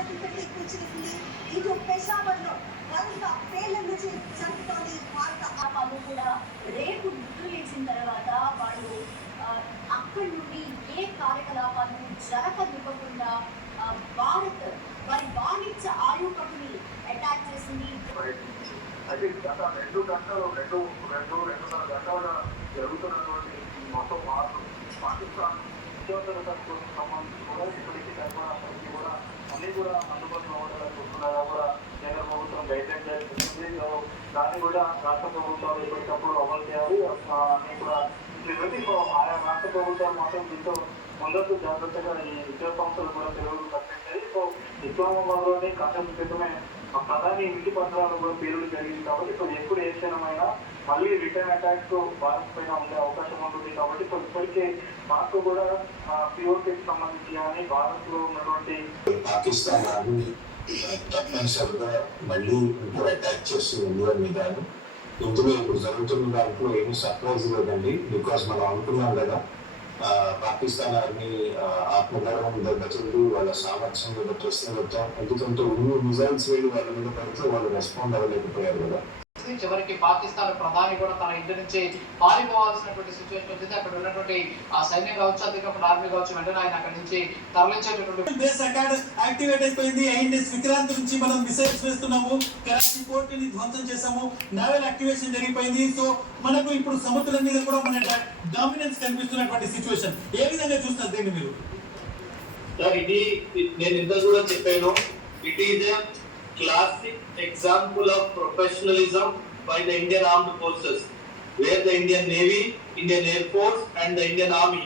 భారత్ ఇప్పటికే కూర్చుంది. ఇటు పెషావర్లో వలస పేర్ల నుంచి జరుగుతోంది భారత ఆపాలు కూడా. రేపు నిద్ర లేచిన తర్వాత వాళ్ళు అక్కడి నుండి ఏ కార్యకలాపాలు జరగనివ్వకుండా భారత్ వారి వాణిజ్య ఆయుపటిని అటాక్ చేసింది. అయితే గత రెండు గంటలు రెండు రెండు రెండున్నర గంటలుగా జరుగుతున్నటువంటి మొత్తం మార్పు పాకిస్తాన్ ఉద్యోగతకు సంబంధించి కూడా ఇప్పటికీ కల్పనానికి కూడా అన్ని కూడా అందుబాటులో ఉండడానికి వస్తున్నాయా కూడా కేంద్ర ప్రభుత్వం గైడ్లైన్ చేస్తుంది సో దాన్ని కూడా రాష్ట్ర ప్రభుత్వాలు ఎప్పటికప్పుడు అమలు చేయాలి. అన్ని కూడా ఆయా రాష్ట్ర ప్రభుత్వాలు మాత్రం దీంతో ముందస్తు జాగ్రత్తగా ఈ విద్యా సంస్థలు కూడా తెలుగు కట్టించాయి సో ఇస్లామాబాద్లోని కాసేపు క్రితమే ప్రధాని ఇంటి పత్రాలు కూడా పేరులు జరిగింది కాబట్టి ఇప్పుడు ఎప్పుడు ఏ క్షణమైనా మళ్ళీ రిటర్న్ అటాక్ భారత్ పైన ఉండే అవకాశం ఉంటుంది కాబట్టి ఇప్పుడు ఇప్పటికే మాకు కూడా పిఓకి సంబంధించి కానీ భారత్లో ఉన్నటువంటి పాకిస్తాన్ తప్పనిసరిగా మళ్ళీ ఇప్పుడు అటాక్ చేస్తుంది అని మీద ఇందులో ఇప్పుడు జరుగుతున్న దాంట్లో ఏమీ సర్ప్రైజ్ లేదండి బికాస్ మనం అనుకున్నాం కదా పాకిస్తాన్ ఆర్మీ ఆత్మగర్వం దెబ్బతుంది వాళ్ళ సామర్థ్యం మీద ప్రశ్న వచ్చాం ఎందుకంటే ఉన్న మిజైల్స్ వేడి వాళ్ళ మీద పడితే వాళ్ళు రెస్పాండ్ అవ్వలేకపోయారు కదా చివరికి పాకిస్తాన్ ప్రధాని కూడా తన ఇంటి నుంచి పారిపోవాల్సినటువంటి సిచ్యువేషన్ వచ్చింది. అక్కడ ఉన్నటువంటి ఆ సైన్యం కావచ్చు అధికారులు ఆర్మీ కావచ్చు వెంటనే ఆయన అక్కడి నుంచి తరలించేటటువంటి బేస్ యాక్టివేట్ అయిపోయింది. విక్రాంత్ నుంచి మనం మిసైల్స్ వేస్తున్నాము. కరాచీ పోర్ట్ని ధ్వంసం చేసాము నావెల్ యాక్టివేషన్ జరిగిపోయింది. సో మనకు ఇప్పుడు సముద్రం మీద కూడా మన డామినెన్స్ కనిపిస్తున్నటువంటి సిచ్యువేషన్ ఏ విధంగా చూస్తారు దీన్ని మీరు? సార్ ఇది నేను ఇంత కూడా చెప్పాను. It is classic classic example of professionalism by the Indian Forces, where where the Indian navy Indian Force, and and the Indian army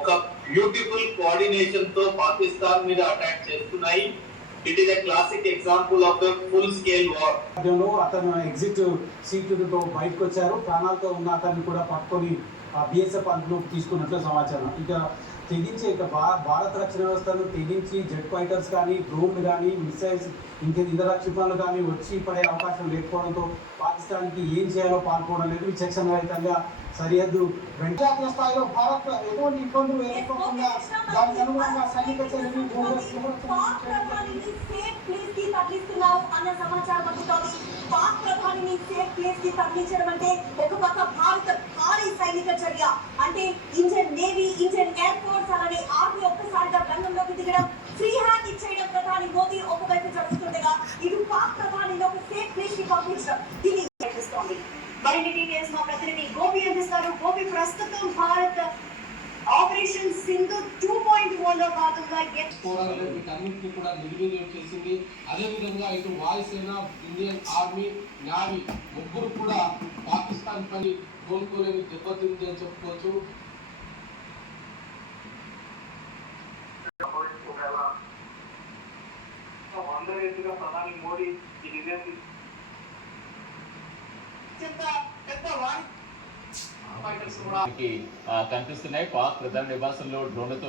ఒక బ్యూటిఫుల్ కోఆర్డినేషన్తో పాకిస్తాన్ మీద అటాక్ చేస్తున్నాయి. It is a classic example of the full scale war అతను exit సీట్లతో బయటకు వచ్చారు. ప్రాణాలతో ఉన్న అతన్ని కూడా పట్టుకొని బిఎస్ఎఫ్ అదుపులో తీసుకున్నట్లు సమాచారం. ఇక తెగించి ఇక భా భారత రక్షణ వ్యవస్థను తెగించి జెట్ ఫైటర్స్ కానీ డ్రోన్లు కానీ మిసైల్స్ ఇంక ఇతర క్షిపణులు కానీ వచ్చి పడే అవకాశం లేకపోవడంతో పాకిస్తాన్కి ఏం చేయాలో పాల్పోవడం లేదు. విచక్షణ రహితంగా సరిహద్దు వెంట అంతర్జాతీయ స్థాయిలో భారత్ ఎటువంటి ఇబ్బందులు ఎదుర్కోకుండా దానికి అనుగుణంగా సైనిక చర్యలు పాక్ ప్రధానిని సేఫ్ ప్లేస్కి తరలిస్తున్నారు అన్న సమాచారం అందుతోంది. పాక్ ప్రధానిని సేఫ్ ప్లేస్కి తరలించడం అంటే ఒక పక్క భారత భారీ సైనిక చర్య. అంటే Indian navy Indian air force అలానే ఆర్మీ ఒక్కసారిగా రంగంలోకి దిగడం ఫ్రీ హ్యాండ్ ఇచ్చేయడం ప్రధాని మోదీ ఒకవైపు జరుగుతుండగా ఇటు పాక్ ప్రధానిని ఒక సేఫ్ ప్లేస్కి పంపించడం. దీన్ని మరిన్ని డీటెయిల్స్ మా ప్రతినిధి గోపి అందిస్తారు. గోపి ప్రస్తుతం భారత్ వీటన్నింటినీ కూడా నిర్వీర్యం చేసింది. అదేవిధంగా ఇటు వాయుసేన ఇండియన్ ఆర్మీ నావీ ముగ్గురు కూడా పాకిస్తాన్ పని కోలుకోలేని దెబ్బతింది అని చెప్పుకోవచ్చు. ప్రధాని మోడీ ఈ నిర్ణయం కనిపిస్తున్నాయి. పాక్ ప్రధాన నివాసంలో డ్రోన్లతో